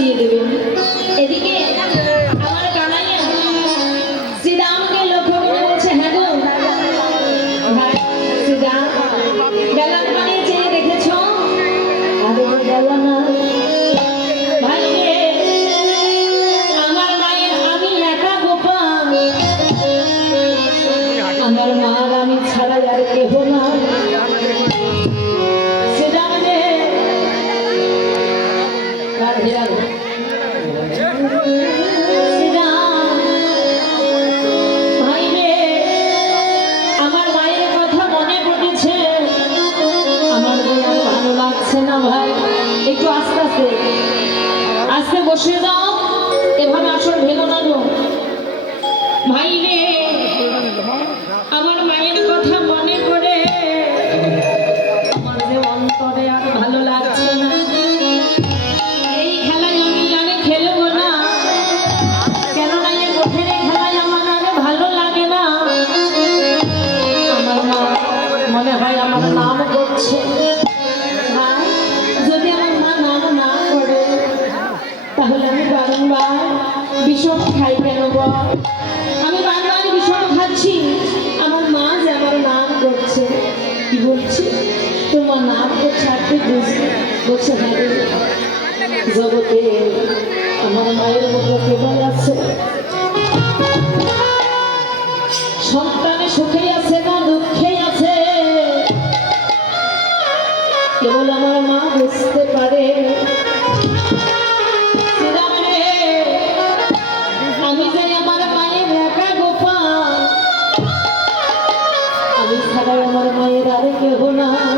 দিয়ে দেবেন একটু আস্তে আস্তে। আস্তে বসে যাও এভাবে আসর ভেলো না গো। ভাই রে আমার মায়ের কথা মনে পড়ে। আর ভালো লাগছে না। এই আমি খেলব না। আমার ভালো লাগে না? মনে হয় আমার নাম করছে। তাহলে আমি বারংবার বিষম খাই কেন আমি বারবার বিষম খাচ্ছি। আমার মা যে আমার নাম করছে, কি বলছি? তোমার নাম তো ছাড়তে বলছে হ্যাঁ জগতে আমার মায়ের মতো কেবল আছে। সন্তানে সুখেই আছে না দুঃখেই আছে। কেবল আমার মা বুঝতে পারে। বাইরে কেহ না